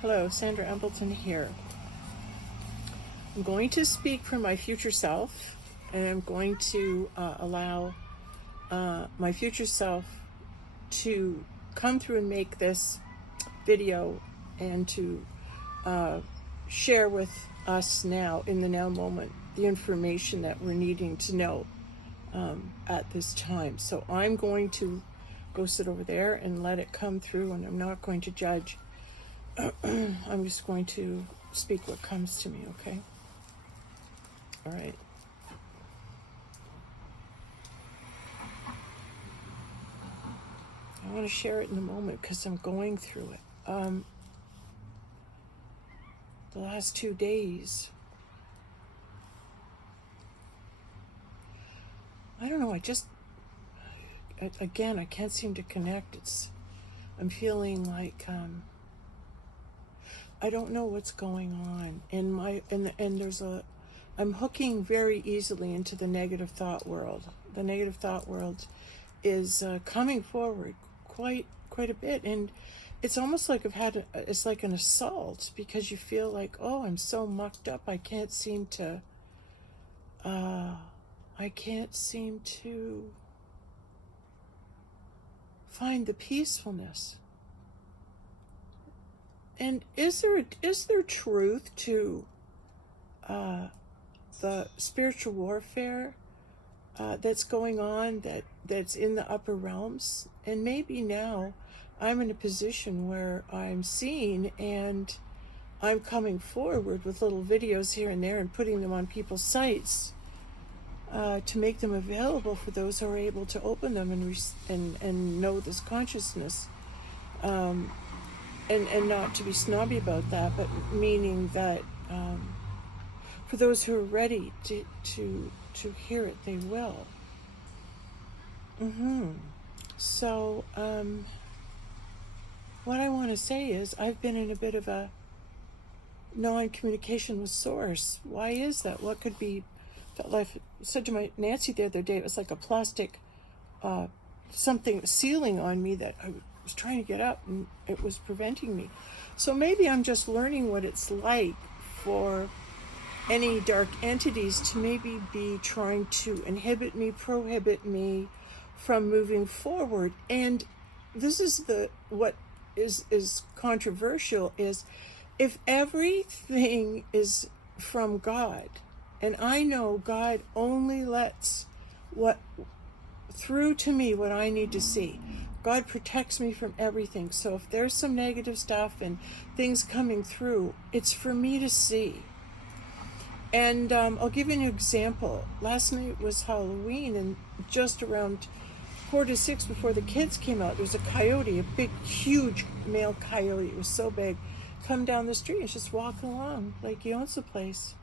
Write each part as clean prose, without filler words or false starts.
Hello, Sandra Embleton here. I'm going to speak for my future self, and I'm going to allow my future self to come through and make this video and to share with us now, in the now moment, the information that we're needing to know at this time. So I'm going to go sit over there and let it come through, and I'm not going to judge. I'm just going to speak what comes to me, okay? All right. I want to share it in a moment because I'm going through it. The last 2 days, I don't know, again, I can't seem to connect. I'm feeling like, I don't know what's going on, and I'm hooking very easily into the negative thought world. The negative thought world is coming forward quite a bit, and it's almost like it's like an assault, because you feel like, oh, I'm so mucked up, I can't seem to find the peacefulness. And is there truth to the spiritual warfare that's going on, that's in the upper realms? And maybe now I'm in a position where I'm seeing, and I'm coming forward with little videos here and there and putting them on people's sites to make them available for those who are able to open them and know this consciousness. And not to be snobby about that, but meaning that for those who are ready to hear it, they will. So what I want to say is, I've been in a bit of a non-communication with Source. Why is that? What could be? Felt like I said to my Nancy the other day, it was like a plastic something sealing on me that I was trying to get up, and it was preventing me. So maybe I'm just learning what it's like for any dark entities to maybe be trying to inhibit me, prohibit me from moving forward. And this is what is controversial, is if everything is from God, and I know God only lets through to me what I need to see. God protects me from everything. So if there's some negative stuff and things coming through, it's for me to see. And I'll give you an example. Last night was Halloween, and just around 4 to 6 before the kids came out, there was a coyote, a big, huge male coyote. It was so big. Come down the street. It's just walking along like he owns the place.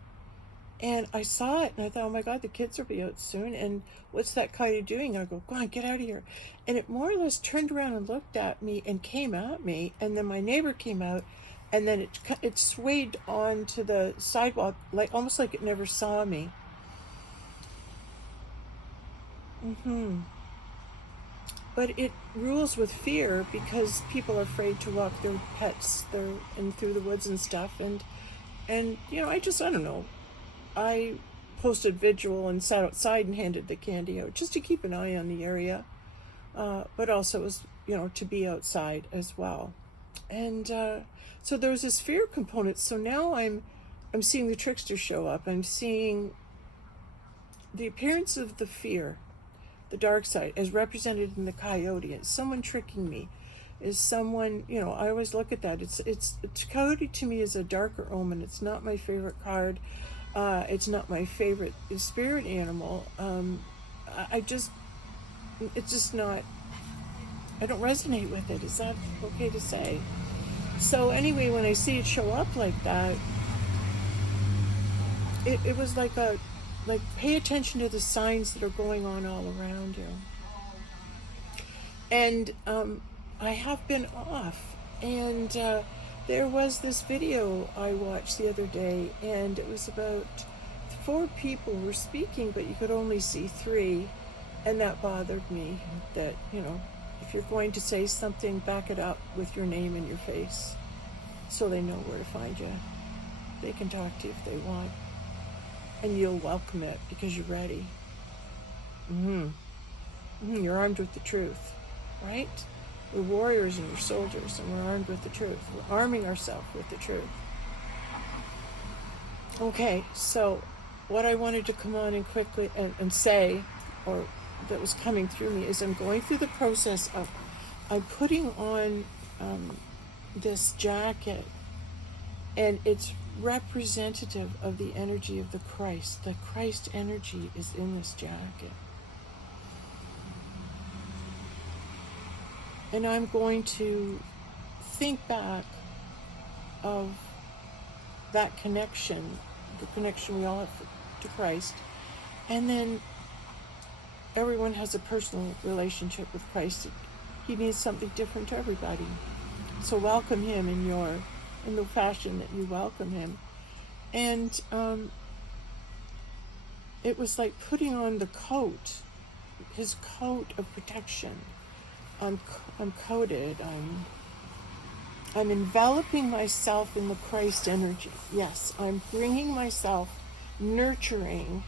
And I saw it, and I thought, oh my God, the kids will be out soon, and what's that coyote doing? I go, go on, get out of here. And it more or less turned around and looked at me and came at me, and then my neighbor came out, and then it swayed onto the sidewalk, like almost like it never saw me. But it rules with fear, because people are afraid to walk their pets through the woods and stuff, and you know, I don't know. I posted vigil and sat outside and handed the candy out just to keep an eye on the area, but also, it was, you know, to be outside as well. And so there was this fear component. So now I'm seeing the trickster show up. I'm seeing the appearance of the fear, the dark side, as represented in the coyote. It's someone tricking me. Is someone, you know, I always look at that. It's coyote to me is a darker omen. It's not my favorite card. It's not my favorite spirit animal. It's just not, I don't resonate with it. Is that okay to say? So anyway, when I see it show up like that, it was like pay attention to the signs that are going on all around you. And I have been off, and there was this video I watched the other day, and it was about 4 people were speaking, but you could only see 3, and that bothered me. That, you know, if you're going to say something, back it up with your name and your face. so they know where to find you. They can talk to you if they want, and you'll welcome it because you're ready. You're armed with the truth, right? We're warriors and we're soldiers, and we're armed with the truth. We're arming ourselves with the truth. Okay, so what I wanted to come on and quickly and say, or that was coming through me, is I'm going through the process of I'm putting on this jacket, and it's representative of the energy of the Christ. The Christ energy is in this jacket. And I'm going to think back of that connection, the connection we all have to Christ. And then everyone has a personal relationship with Christ. He means something different to everybody. So welcome him in the fashion that you welcome him. And it was like putting on the coat, his coat of protection. I'm coated. I'm enveloping myself in the Christ energy. Yes, I'm bringing myself nurturing,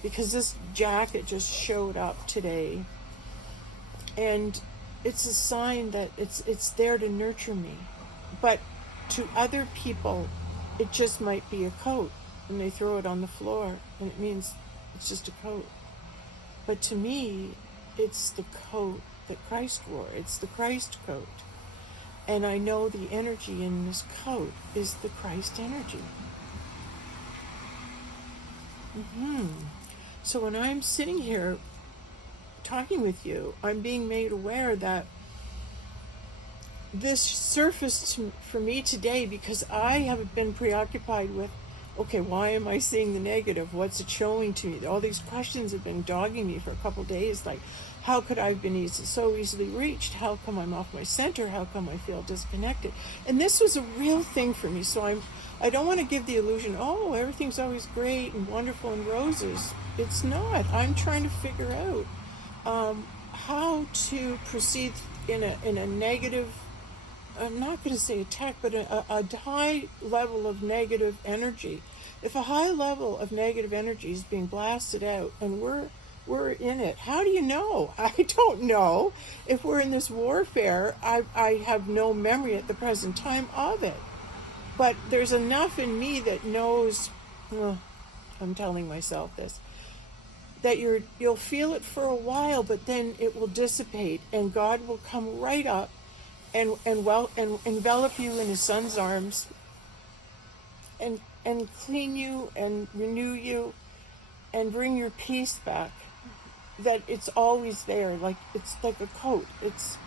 because this jacket just showed up today, and it's a sign that it's there to nurture me. But to other people, it just might be a coat, and they throw it on the floor, and it means it's just a coat. But to me, it's the coat that Christ wore. It's the Christ coat. And I know the energy in this coat is the Christ energy. So when I'm sitting here talking with you, I'm being made aware that this surfaced for me today because I have been preoccupied with, okay, why am I seeing the negative? What's it showing to me? All these questions have been dogging me for a couple of days, like, how could I have been so easily reached? How come I'm off my center? How come I feel disconnected? And this was a real thing for me. So I don't want to give the illusion, oh, everything's always great and wonderful and roses. It's not. I'm trying to figure out how to proceed in a negative, I'm not going to say attack, but a high level of negative energy. If a high level of negative energy is being blasted out and we're in it, how do you know? I don't know. If we're in this warfare, I have no memory at the present time of it. But there's enough in me that knows, I'm telling myself this, that you'll feel it for a while, but then it will dissipate, and God will come right up and envelop you in his son's arms and clean you and renew you and bring your peace back. That it's always there, like it's like a coat. It's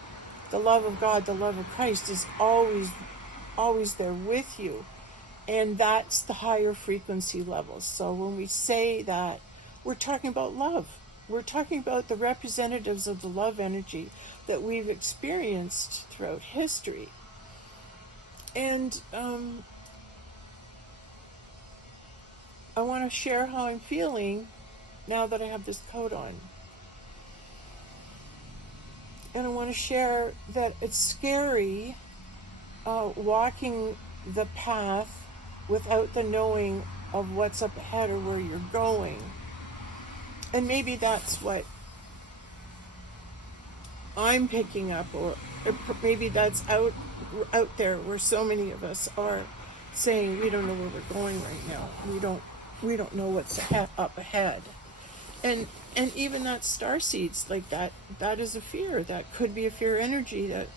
the love of God, the love of Christ is always there with you. And that's the higher frequency levels. So when we say that, we're talking about love. We're talking about the representatives of the love energy that we've experienced throughout history. And I want to share how I'm feeling now that I have this coat on. And I want to share that it's scary walking the path without the knowing of what's up ahead or where you're going. And maybe that's what I'm picking up, or maybe that's out there where so many of us are saying we don't know where we're going right now. We don't know what's up ahead. And even that star seeds, like that is a fear. That could be a fear energy that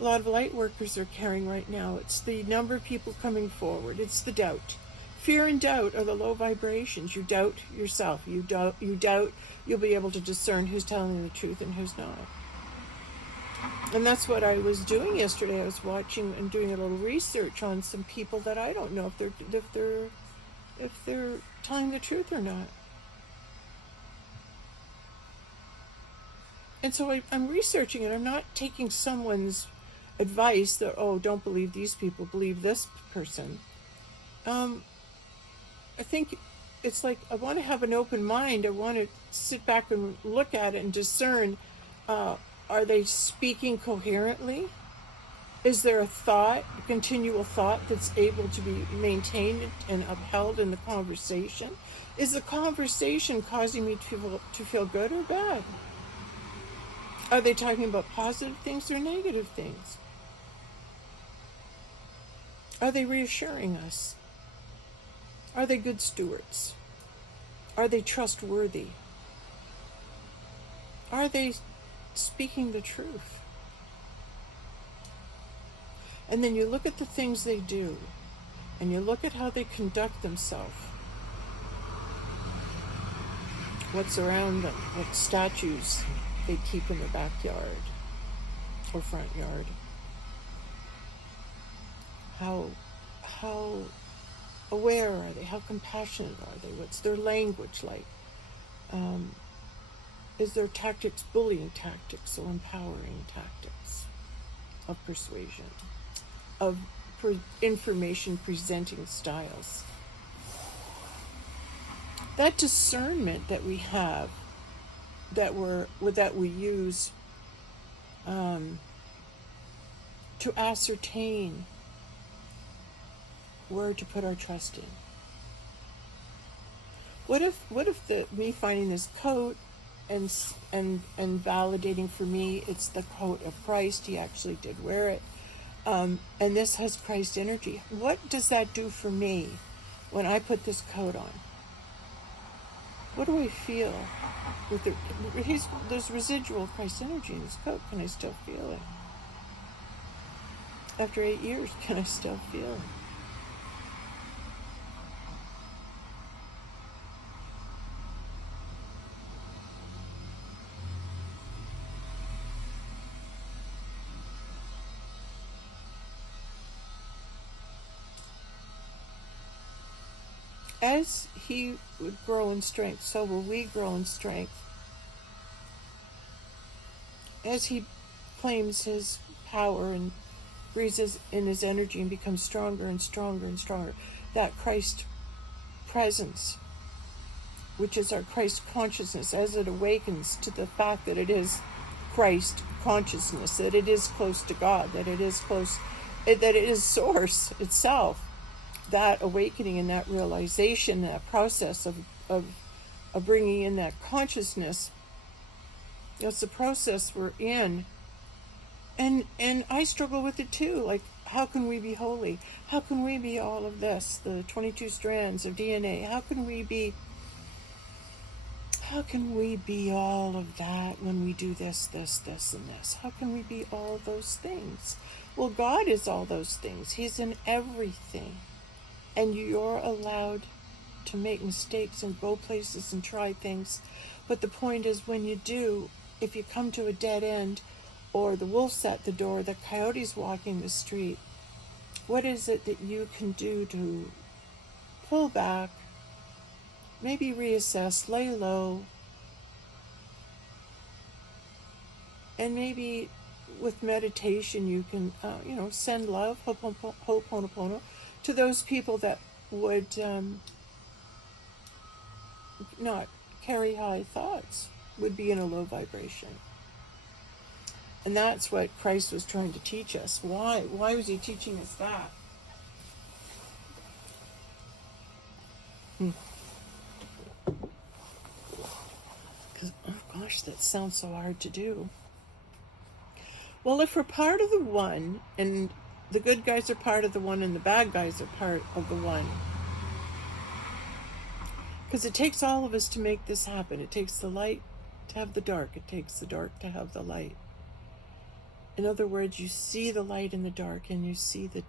a lot of light workers are carrying right now. It's the number of people coming forward. It's the doubt. Fear and doubt are the low vibrations. You doubt yourself. You doubt you'll be able to discern who's telling you the truth and who's not. And that's what I was doing yesterday. I was watching and doing a little research on some people that I don't know if they're telling the truth or not. And so I'm researching it. I'm not taking someone's advice that, oh, don't believe these people, believe this person. I think it's like I want to have an open mind. I want to sit back and look at it and discern, are they speaking coherently? Is there a thought, a continual thought that's able to be maintained and upheld in the conversation? Is the conversation causing me to feel good or bad? Are they talking about positive things or negative things? Are they reassuring us? Are they good stewards? Are they trustworthy? Are they speaking the truth? And then you look at the things they do, and you look at how they conduct themselves. What's around them, what statues they keep in their backyard or front yard. How aware are they? How compassionate are they? What's their language like? Is their tactics bullying tactics or empowering tactics of persuasion, of information presenting styles? That discernment that we have, that we use to ascertain where to put our trust in. What if me finding this coat and validating for me it's the coat of Christ, he actually did wear it, and this has Christ energy. What does that do for me when I put this coat on? What do I feel with there's residual Christ energy in this coat? Can I still feel it? After 8 years, can I still feel it? As he would grow in strength, so will we grow in strength. As he claims his power and breathes in his energy and becomes stronger and stronger and stronger, that Christ presence, which is our Christ consciousness, as it awakens to the fact that it is Christ consciousness, that it is close to God, that it is source itself, that awakening and that realization, that process of bringing in that consciousness, that's the process we're in. And I struggle with it too. Like, how can we be holy? How can we be all of this, the 22 strands of DNA? How can we be all of that when we do this, and this? How can we be all those things? Well, God is all those things. He's in everything. And you're allowed to make mistakes and go places and try things. But the point is, when you do, if you come to a dead end, or the wolf's at the door, the coyote's walking the street, what is it that you can do to pull back, maybe reassess, lay low, and maybe with meditation you can, send love, ho'oponopono, to those people that would not carry high thoughts, would be in a low vibration. And that's what Christ was trying to teach us. Why was he teaching us that? Because, oh gosh, that sounds so hard to do. Well, if we're part of the one, and the good guys are part of the one and the bad guys are part of the one. Because it takes all of us to make this happen. It takes the light to have the dark. It takes the dark to have the light. In other words, you see the light in the dark, and you see the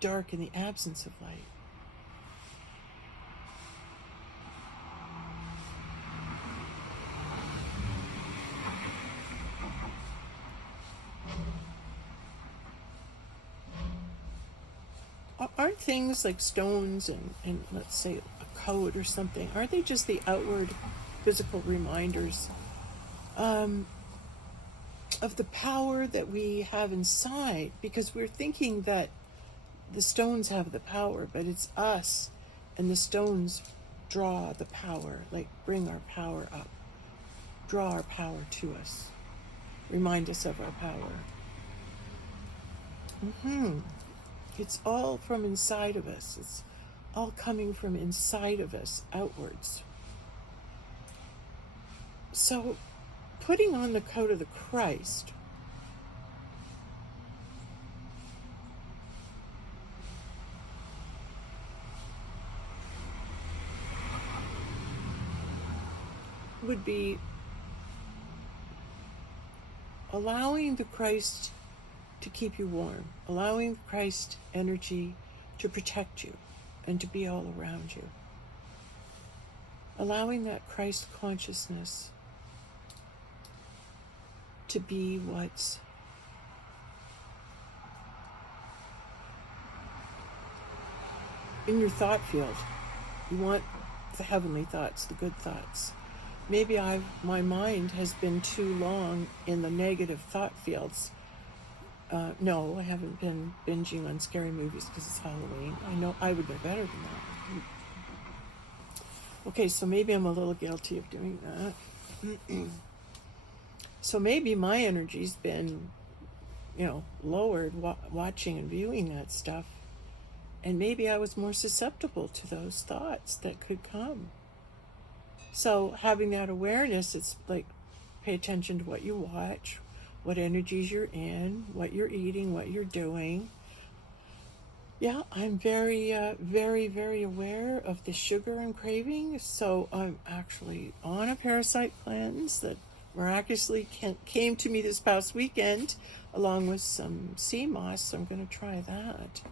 dark in the absence of light. Aren't things like stones and let's say a code or something, aren't they just the outward physical reminders of the power that we have inside? Because we're thinking that the stones have the power, but it's us, and the stones draw the power, like bring our power up, draw our power to us, remind us of our power. It's all from inside of us. It's all coming from inside of us outwards. So putting on the coat of the Christ would be allowing the Christ to keep you warm, allowing Christ energy to protect you and to be all around you, allowing that Christ consciousness to be what's in your thought field. You want the heavenly thoughts, the good thoughts. Maybe my mind has been too long in the negative thought fields. No, I haven't been binging on scary movies because it's Halloween. I know I would know better than that. Okay, so maybe I'm a little guilty of doing that. So maybe my energy's been, lowered watching and viewing that stuff. And maybe I was more susceptible to those thoughts that could come. So having that awareness, it's like pay attention to what you watch, what energies you're in, what you're eating, what you're doing. Yeah, I'm very, very, very aware of the sugar I'm craving. So I'm actually on a parasite cleanse that miraculously came to me this past weekend, along with some sea moss. So I'm going to try that.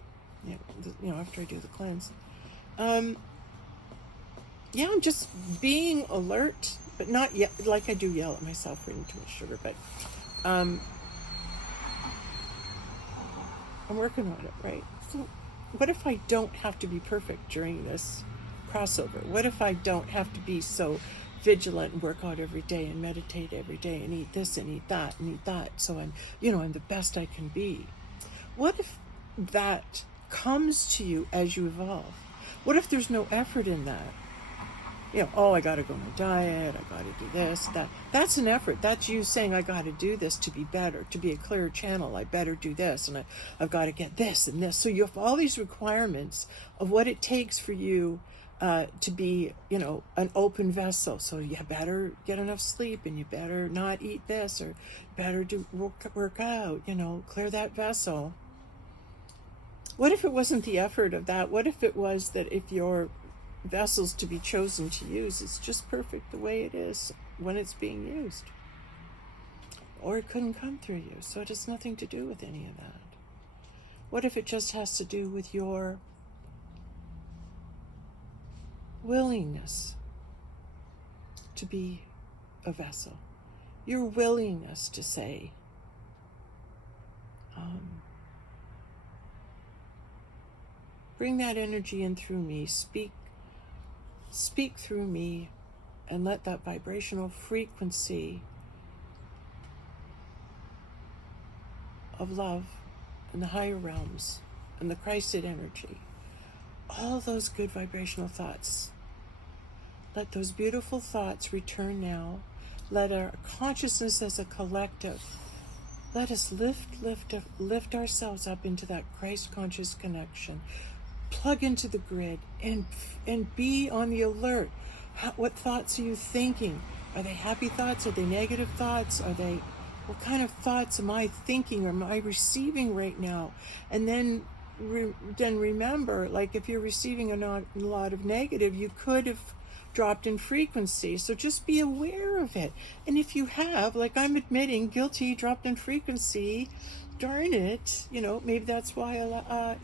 After I do the cleanse. I'm just being alert, but not yet. Like I do yell at myself for eating too much sugar, but I'm working on it, right? So what if I don't have to be perfect during this crossover? What if I don't have to be so vigilant and work out every day and meditate every day and eat this and eat that and eat that, so I'm the best I can be? What if that comes to you as you evolve? What if there's no effort in that? I got to go on a diet, I got to do this, that. That's an effort. That's you saying, I got to do this to be better, to be a clearer channel. I better do this, and I've got to get this and this. So you have all these requirements of what it takes for you to be, an open vessel. So you better get enough sleep, and you better not eat this, or better do work out, clear that vessel. What if it wasn't the effort of that? What if it was that if your vessel's to be chosen to use, it's just perfect the way it is when it's being used? Or it couldn't come through you, so it has nothing to do with any of that. What if it just has to do with your willingness to be a vessel? Your willingness to say, bring that energy in through me, speak through me, and let that vibrational frequency of love and the higher realms and the Christed energy, all those good vibrational thoughts, let those beautiful thoughts return now. Let our consciousness as a collective, let us lift ourselves up into that Christ conscious connection. Plug into the grid and be on the alert. What thoughts are you thinking? Are they happy thoughts? Are they negative thoughts? What kind of thoughts am I thinking or am I receiving right now? And then remember, like if you're receiving a lot of negative, you could have dropped in frequency. So just be aware of it. And if you have, like I'm admitting, guilty, dropped in frequency, darn it, maybe that's why a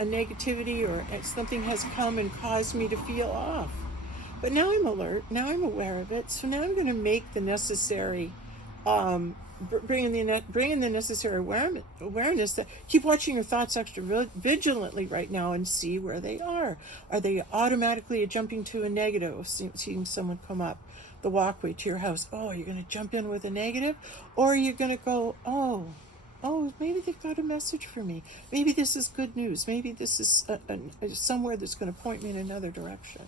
negativity or something has come and caused me to feel off. But now I'm alert, now I'm aware of it, so now I'm going to make the necessary, bring in the necessary awareness that keep watching your thoughts extra vigilantly right now and see where they are. Are they automatically jumping to a negative, seeing someone come up the walkway to your house? Oh, you're going to jump in with a negative? Or are you going to go, oh, maybe they've got a message for me. Maybe this is good news. Maybe this is somewhere that's going to point me in another direction.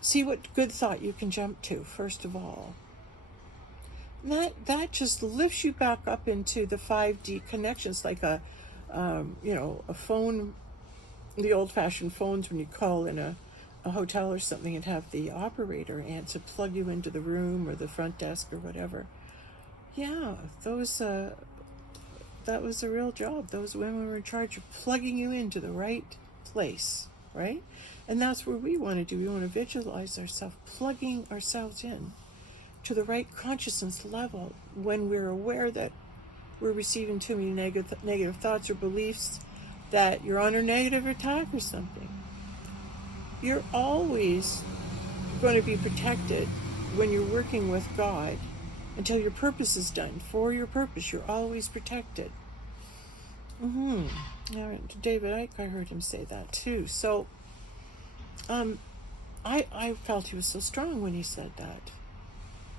See what good thought you can jump to, first of all. That just lifts you back up into the 5D connections, like a a phone, the old-fashioned phones when you call in a hotel or something and have the operator answer, plug you into the room or the front desk or whatever. Yeah, those that was a real job. Those women were in charge of plugging you into the right place, right? And that's what we want to do. We want to visualize ourselves plugging ourselves in to the right consciousness level when we're aware that we're receiving too many negative thoughts or beliefs, that you're under negative attack or something. You're always going to be protected when you're working with God until your purpose is done. For your purpose, you're always protected. David Icke, I heard him say that too. So I felt he was so strong when he said that.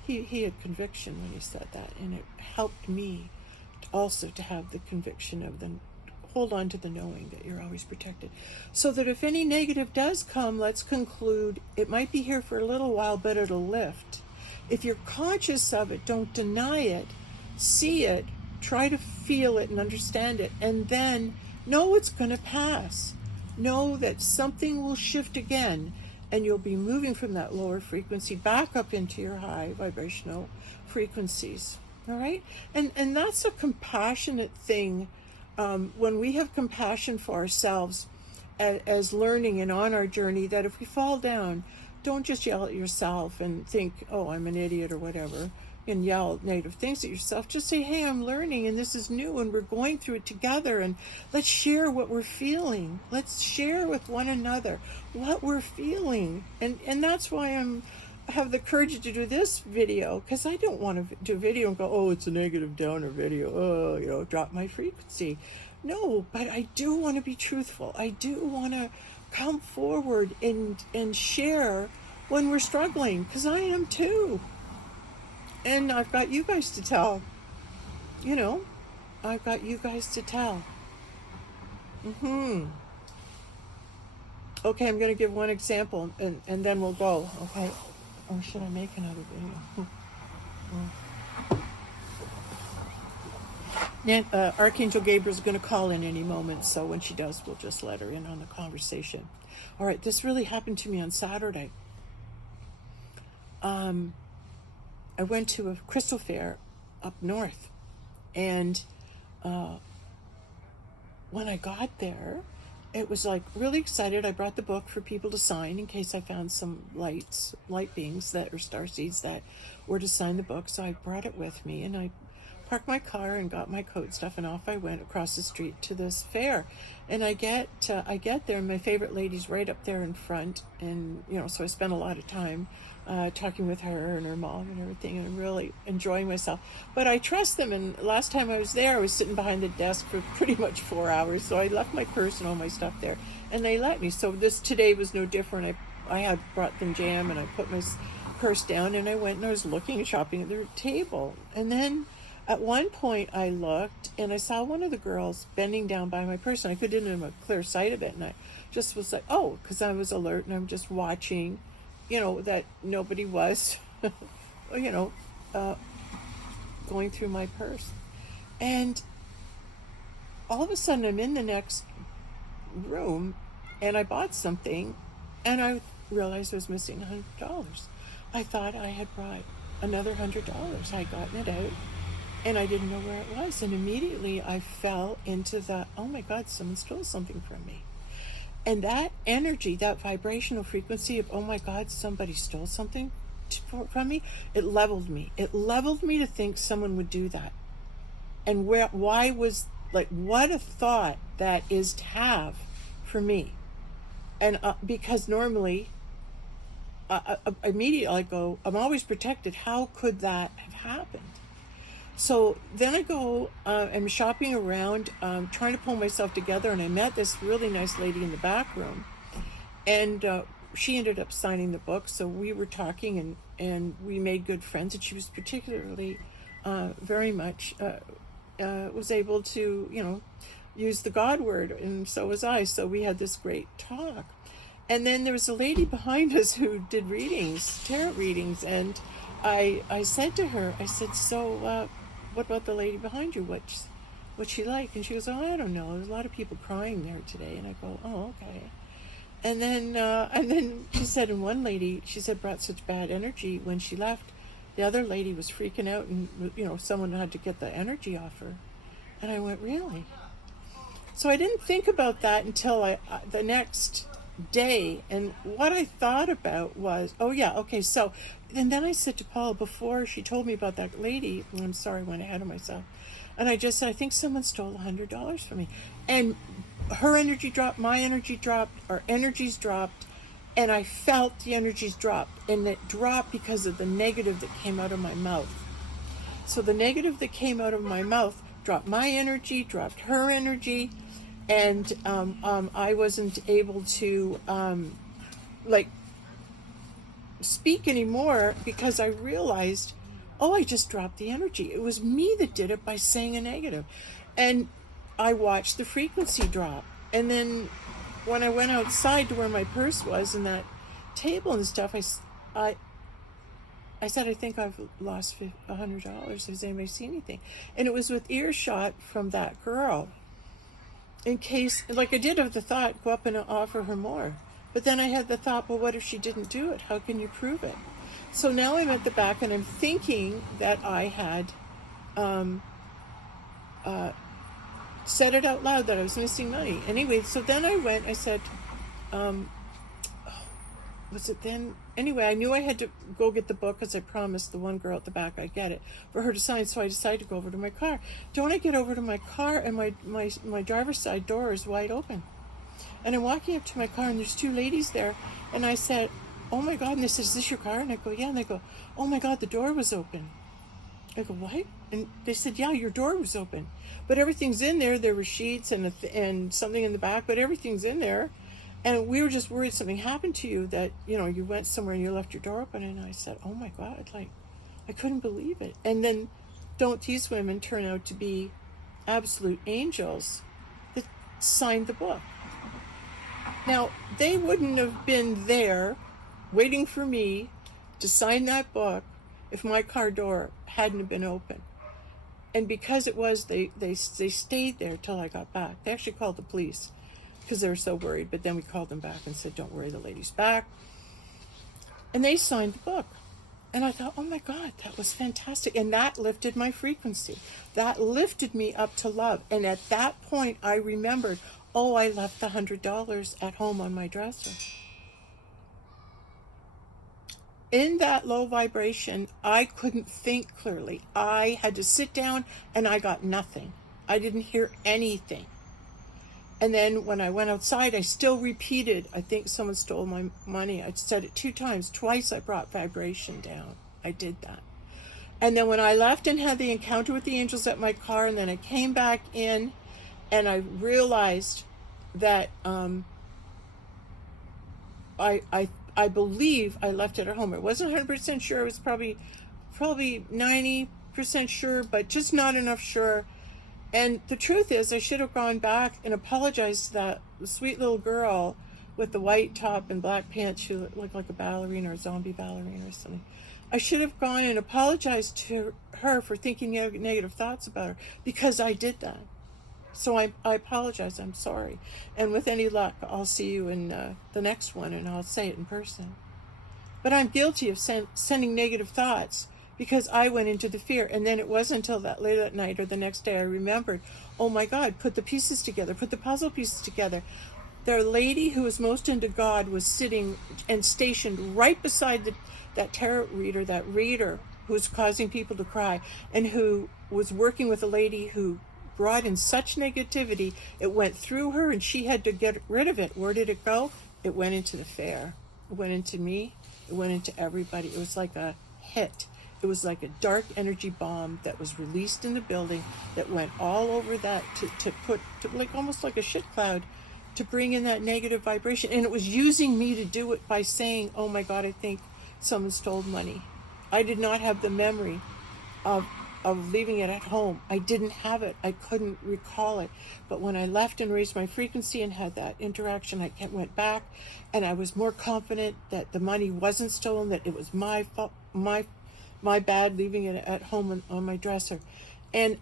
He had conviction when he said that, and it helped me also to have the conviction of the hold on to the knowing that you're always protected, so that if any negative does come, let's conclude it might be here for a little while, but it'll lift. If you're conscious of it, don't deny it, see it, try to feel it and understand it, and then know it's going to pass. Know that something will shift again, and you'll be moving from that lower frequency back up into your high vibrational frequencies. All right? And that's a compassionate thing. When we have compassion for ourselves as learning and on our journey, that if we fall down, don't just yell at yourself and think, oh, I'm an idiot or whatever, and yell negative things at yourself. Just say, hey, I'm learning and this is new and we're going through it together, and let's share what we're feeling. Let's share with one another what we're feeling. And that's why I have the courage to do this video, because I don't want to do a video and go, oh, it's a negative downer video. Oh, drop my frequency. No, but I do want to be truthful. I do want to come forward and share when we're struggling, because I am too. And I've got you guys to tell. I've got you guys to tell. Okay, I'm going to give one example, and then we'll go, okay? Or should I make another video? Archangel Gabriel's going to call in any moment, so when she does, we'll just let her in on the conversation. All right, this really happened to me on Saturday. I went to a crystal fair up north, and when I got there, it was like really excited. I brought the book for people to sign in case I found some light beings that are starseeds that were to sign the book. So I brought it with me, and I parked my car and got my coat stuff, and off I went across the street to this fair. And I get there, and my favorite lady's right up there in front, and so I spent a lot of time talking with her and her mom and everything, and I'm really enjoying myself. But I trust them, and last time I was there, I was sitting behind the desk for pretty much 4 hours, so I left my purse and all my stuff there, and they let me. So today was no different. I had brought them jam, and I put my purse down, and I went and I was looking and shopping at their table. And then at one point I looked, and I saw one of the girls bending down by my purse, and I didn't have a clear sight of it, and I just was like, oh, because I was alert, and I'm just watching, that nobody was, going through my purse. And all of a sudden I'm in the next room, and I bought something, and I realized I was missing $100. I thought I had brought another $100. I'd gotten it out, and I didn't know where it was. And immediately I fell into the, oh my God, someone stole something from me. And that energy, that vibrational frequency of, oh my God, somebody stole something from me, it leveled me. It leveled me to think someone would do that. And why was, like, what a thought that is to have for me. And because normally, immediately I go, I'm always protected. How could that have happened? So then I go, I'm shopping around, trying to pull myself together, and I met this really nice lady in the back room, and she ended up signing the book. So we were talking, and we made good friends, and she was particularly very much was able to, use the God word, and so was I. So we had this great talk. And then there was a lady behind us who did readings, tarot readings, and I said to her, I said, so what about the lady behind you? What's she like? And she goes, oh, I don't know. There's a lot of people crying there today. And I go, oh, okay. And then she said, and one lady, she said, brought such bad energy when she left. The other lady was freaking out, and someone had to get the energy off her. And I went, really? So I didn't think about that until the next day. And what I thought about was, oh yeah, okay. So, and then I said to Paul, before she told me about that lady, and I'm sorry, I went ahead of myself. And I just said, I think someone stole $100 from me. And her energy dropped, my energy dropped, our energies dropped, and I felt the energies drop. And it dropped because of the negative that came out of my mouth. So the negative that came out of my mouth dropped my energy, dropped her energy, and I wasn't able to speak anymore because I realized, oh, I just dropped the energy. It was me that did it by saying a negative. And I watched the frequency drop. And then when I went outside to where my purse was and that table and stuff, I said, I think I've lost $100. Has anybody seen anything? And it was with earshot from that girl. In case, like I did have the thought, go up and offer her more. But then I had the thought, well, what if she didn't do it? How can you prove it? So now I'm at the back and I'm thinking that I had said it out loud that I was missing money. Anyway, so then I said, was it then? Anyway, I knew I had to go get the book because I promised the one girl at the back I'd get it for her to sign. So I decided to go over to my car. Don't I get over to my car and my driver's side door is wide open. And I'm walking up to my car and there's two ladies there. And I said, oh my God. And they said, is this your car? And I go, yeah. And they go, oh my God, the door was open. I go, what? And they said, yeah, your door was open. But everything's in there. There were sheets and something in the back, but everything's in there. And we were just worried something happened to you, that, you went somewhere and you left your door open. And I said, oh my God, I couldn't believe it. And then don't these women turn out to be absolute angels that signed the book? Now, they wouldn't have been there waiting for me to sign that book if my car door hadn't been open. And because it was, they stayed there till I got back. They actually called the police because they were so worried. But then we called them back and said, don't worry, the lady's back. And they signed the book. And I thought, oh my God, that was fantastic. And that lifted my frequency. That lifted me up to love. And at that point, I remembered, oh, I left the $100 at home on my dresser. In that low vibration, I couldn't think clearly. I had to sit down and I got nothing. I didn't hear anything. And then when I went outside, I still repeated, I think someone stole my money. I said it 2 times. Twice I brought vibration down. I did that. And then when I left and had the encounter with the angels at my car, and then I came back in and I realized that I believe I left it at home. I wasn't 100% sure. It was probably 90% sure, but just not enough sure. And the truth is, I should have gone back and apologized to that sweet little girl with the white top and black pants. She looked like a ballerina or a zombie ballerina or something. I should have gone and apologized to her for thinking negative thoughts about her, because I did that. So I apologize. I'm sorry. And with any luck, I'll see you in the next one, and I'll say it in person. But I'm guilty of sending negative thoughts because I went into the fear. And then it wasn't until that late at night or the next day I remembered, oh my God, put the pieces together, put the puzzle pieces together. The lady who was most into God was sitting and stationed right beside that tarot reader, that reader who was causing people to cry, and who was working with a lady who brought in such negativity, it went through her and she had to get rid of it. Where did it go? It went into the fair. It went into me. It went into everybody. It was like a hit. It was like a dark energy bomb that was released in the building that went all over that to put like almost like a shit cloud to bring in that negative vibration. And it was using me to do it by saying, oh my God, I think someone stole money. I did not have the memory of leaving it at home. I didn't have it. I couldn't recall it. But when I left and raised my frequency and had that interaction, I went back and I was more confident that the money wasn't stolen, that it was my fault, my my bad, leaving it at home on my dresser. And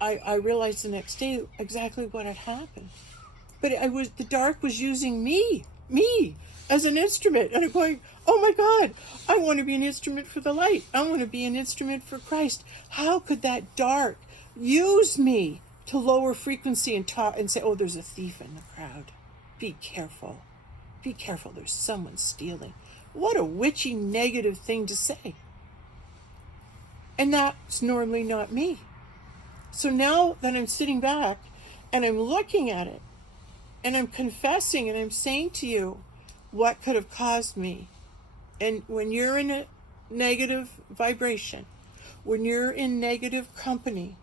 I realized the next day exactly what had happened. But the dark was using me as an instrument. And I'm going, oh my God, I want to be an instrument for the light. I want to be an instrument for Christ. How could that dark use me to lower frequency and talk and say, oh, there's a thief in the crowd. Be careful. Be careful. There's someone stealing. What a witchy negative thing to say. And that's normally not me. So now that I'm sitting back and I'm looking at it and I'm confessing and I'm saying to you what could have caused me. And when you're in a negative vibration, when you're in negative company,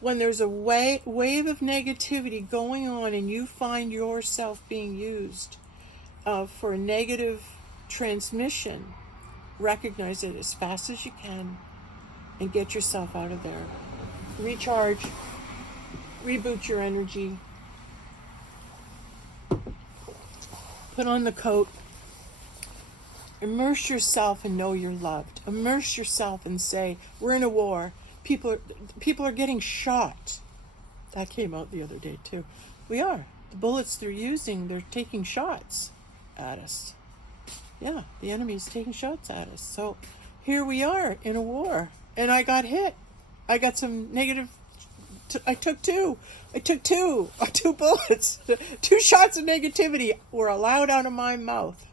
when there's a wave of negativity going on and you find yourself being used for a negative transmission, recognize it as fast as you can and get yourself out of there. Recharge, reboot your energy, put on the coat, immerse yourself and know you're loved. Immerse yourself and say, we're in a war. People are getting shot. That came out the other day too. We are. The bullets they're using, they're taking shots at us. Yeah, the enemy's taking shots at us. So here we are in a war. And I got hit. I got some negative. I took two bullets. 2 shots of negativity were allowed out of my mouth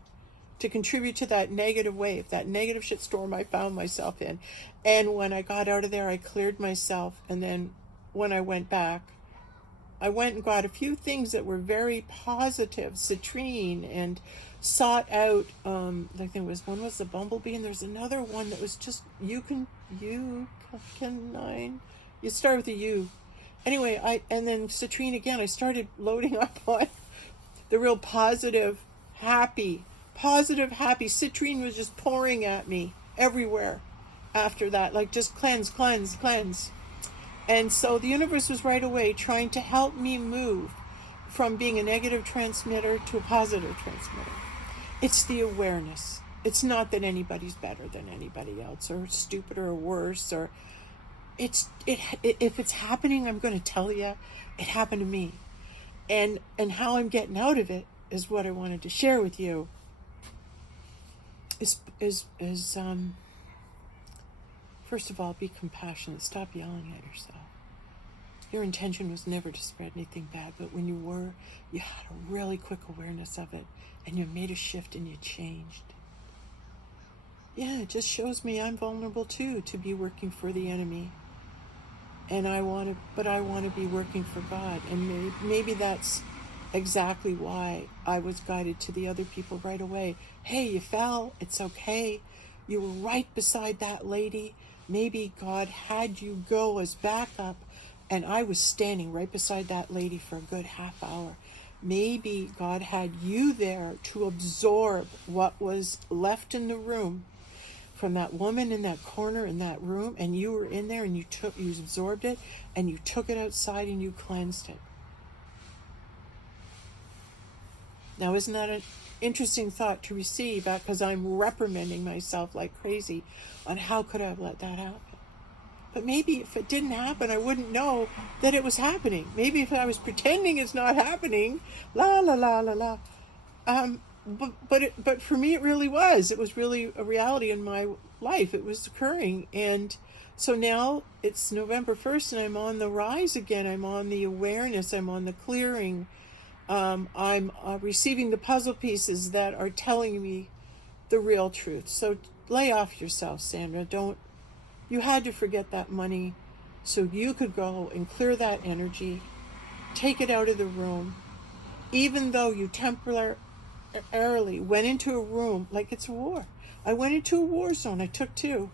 to contribute to that negative wave, that negative shitstorm I found myself in. And when I got out of there, I cleared myself. And then when I went back, I went and got a few things that were very positive, citrine, and sought out, I think it was, one was the bumblebee, and there's another one that was just, you start with a U. Anyway, and then citrine again, I started loading up on the real positive, happy. Citrine was just pouring at me everywhere after that, like just cleanse. And so the universe was right away trying to help me move from being a negative transmitter to a positive transmitter. It's the awareness. It's not that anybody's better than anybody else or stupider or worse, or if it's happening, I'm going to tell you it happened to me. And how I'm getting out of it is what I wanted to share with you. Is first of all, be compassionate. Stop yelling at yourself. Your intention was never to spread anything bad, but when you had a really quick awareness of it, and you made a shift and you changed. Yeah, it just shows me I'm vulnerable too to be working for the enemy. And I want to be working for God. And maybe that's exactly why I was guided to the other people right away. Hey, you fell. It's okay. You were right beside that lady. Maybe God had you go as backup, and I was standing right beside that lady for a good half hour. Maybe God had you there to absorb what was left in the room from that woman in that corner in that room, and you were in there and you absorbed it and you took it outside and you cleansed it. Now, isn't that an interesting thought to receive? Because I'm reprimanding myself like crazy on how could I have let that happen. But maybe if it didn't happen, I wouldn't know that it was happening. Maybe if I was pretending it's not happening, la la la la la. But for me, it really was. It was really a reality in my life. It was occurring. And so now it's November 1st and I'm on the rise again. I'm on the awareness. I'm on the clearing. I'm receiving the puzzle pieces that are telling me the real truth. So lay off yourself, Sandra. You had to forget that money so you could go and clear that energy, take it out of the room, even though you temporarily went into a room like it's a war. I went into a war zone. I took 2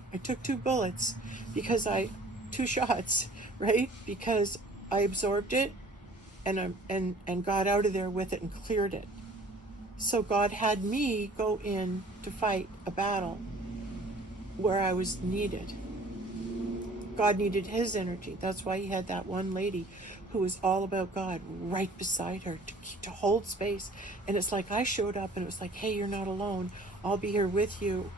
bullets because 2 shots, right? Because I absorbed it and got out of there with it and cleared it. So God had me go in to fight a battle where I was needed. God needed his energy. That's why he had that one lady who was all about God right beside her to hold space. And it's like I showed up and it was like, hey, you're not alone. I'll be here with you.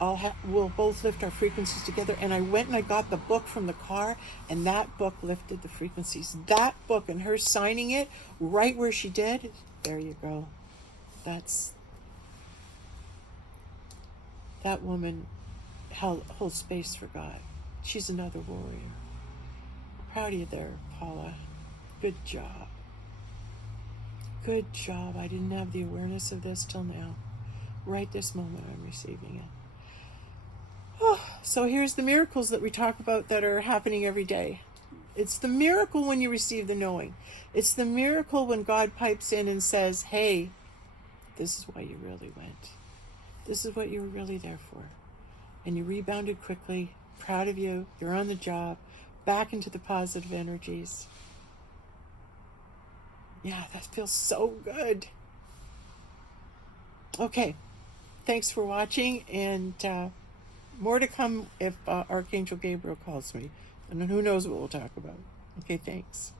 we'll both lift our frequencies together. And I went and I got the book from the car, and that book lifted the frequencies. That book and her signing it right where she did, there you go. That woman holds space for God. She's another warrior. Proud of you there, Paula. Good job. Good job. I didn't have the awareness of this till now. Right this moment I'm receiving it. Oh, so here's the miracles that we talk about that are happening every day. It's the miracle when you receive the knowing. It's the miracle when God pipes in and says, hey, this is why you really went. This is what you were really there for. And you rebounded quickly. Proud of you. You're on the job. Back into the positive energies. Yeah, that feels so good. Okay. Thanks for watching, and more to come if Archangel Gabriel calls me. And who knows what we'll talk about. Okay, thanks.